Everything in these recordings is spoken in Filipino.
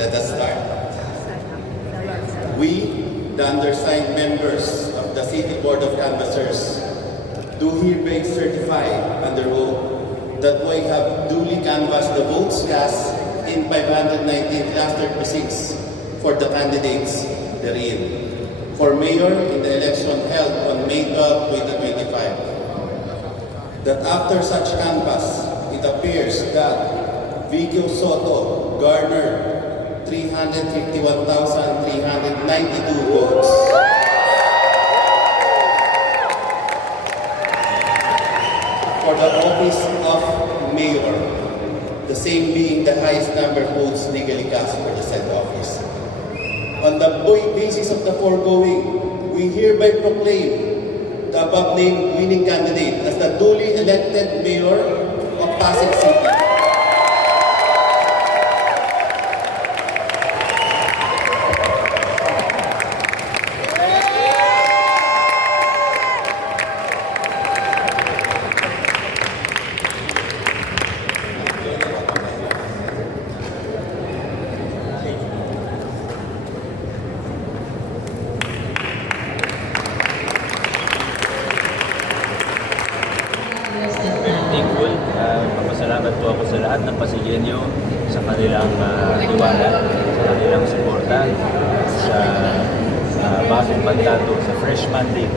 Let us start. We, the undersigned members of the City Board of Canvassers, do hereby certify under oath that we have duly canvassed the votes cast in 519 cluster precincts for the candidates therein for mayor in the election held on May 12, 2025. That after such canvass, it appears that Vico Soto garnered 351,392 votes. For the office of mayor, the same being the highest number of votes legally cast for the said office. On the basis of the foregoing, we hereby proclaim the above-named winning candidate as the duly elected mayor of Pasig City. Thankful, papasalamat po ako sa lahat ng Pasigenyo sa kanilang tiwala, sa kanilang suporta sa bagong mandato, sa fresh mandate.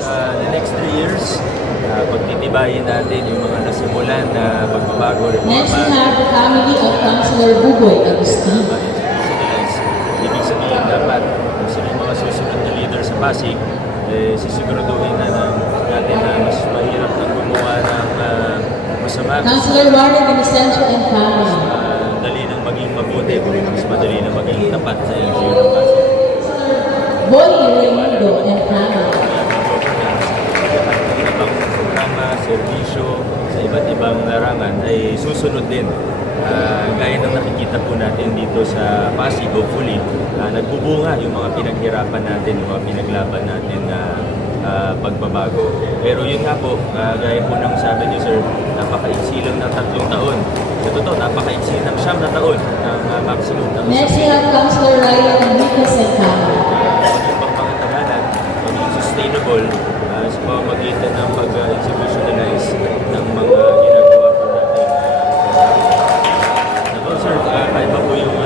Sa the next 3 years, pagtitibayin natin yung mga nasimulan na pagbabago. Next, we have the family of Councilor Buboy Agustin. Ibig sabihin dapat kung sino yung mga susunod na leader sa Pasig, sisiguraduhin na natin na mas mahirap na gumawa ng masama. Councilor Warren Inocencio and family. Dali nang maging mabuti, mas madali na maging tapat sa LGU ng Pasig. Boy Raimundo and family. Iba't ibang programa, serbisyo sa iba't ibang larangan ay susunod din. Gaya ng nakikita po natin dito sa Pasig, hopefully, nagbubunga yung mga pinaghirapan natin, yung mga pinaglaban natin na pagbabago. Pero yun nga po, gaya po ng sabi niyo, sir, napakaiksi lang ng 3 taon. Sa totoo, napakaiksi ng 9 na taon ng maximum. Next, we have Councilor Ryan Enriquez and family. Yung pangpangatagalan, maging sustainable sa pamamagitan ng pag-institutionalize ng mga ginagawa po natin. Sir, kaiba po yung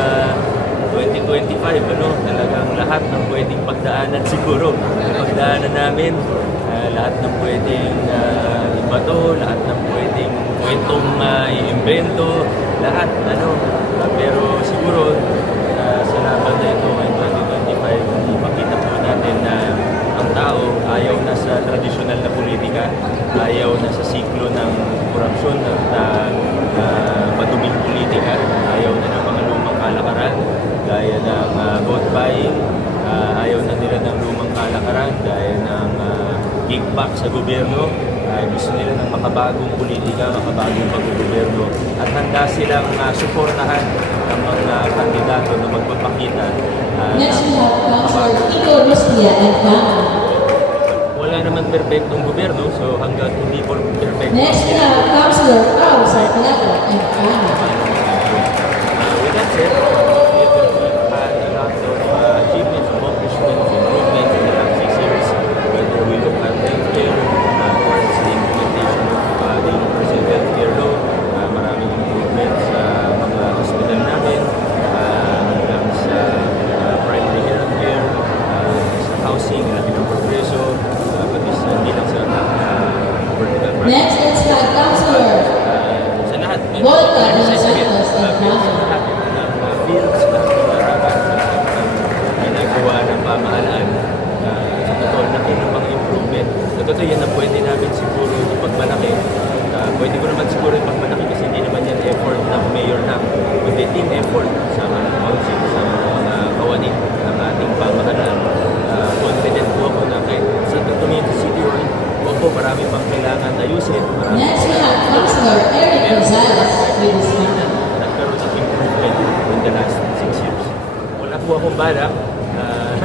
2025, talagang lahat ng pwedeng pagdaanan siguro. Pagdaanan namin, lahat ng pwedeng ibato, lahat ng pwedeng kwentong i-invento, lahat, pero siguro, sa laban na ito ngayong 2025, ipakita po natin na ang tao ayaw na sa tradisyonal na politika, ayaw na sa siklo ng korupsyon at maduming politika, ayaw na ng mga lumang kalakaran, gaya ng vote buying, ayaw na nila ng lumang kalakaran, gaya ng kickback sa gobyerno, gusto nila ng makabagong politika, makabagong pag-gobyerno, at handa silang suportahan ng mga kandidato na magpapakita. Next, we have Councilor Tito Rustia and family. Wala naman perfectong gobyerno, so hanggang hindi po perfecto. Next, we have Councilor Pao Santiago and family. With that said, we've had a lot of achievements, accomplishments, improvements in the last 6 years. Whether we look at healthcare, towards the implementation of the universal healthcare law, maraming improvements sa mga hospital namin, hanggang sa primary healthcare, sa housing, laki ng progreso, pati hindi lang sa vertical project. Next, let's have Councilor Sa lahat, Volta de los Santos and family. fields na pinarapat ng ginagawa ng pamahalaan, sa totoo laki ng mga improvement. Sa totoo yan ang pwede namin siguro ipagmalaki. Pwede ko naman siguro ipagmalaki kasi hindi naman yan effort ng mayor lang, kundi team effort sa mga council, sa mga kawanin ng ating pamahalaan. Confident po ako na kahit sa tumingin sa City Hall, opo, marami pang kailangan ayusin. Next, we have Councilor Eric Gonzalez with his family. Nagkaroon ng improvement in the last 6 years. Wala po akong balak.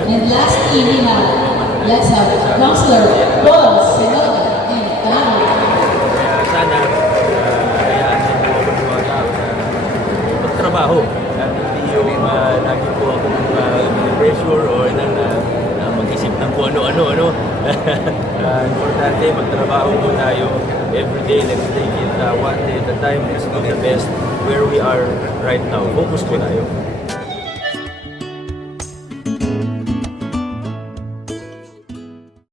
And lastly, we have, let's have Councilor Paul Sinoga and family. Kaya sana, hayaan niyo po ako ng mga tao na magtrabaho. At hindi yung magtrabaho po tayo. Every day, let's take it one day at a time. Let's do the best where we are right now. Focus po tayo.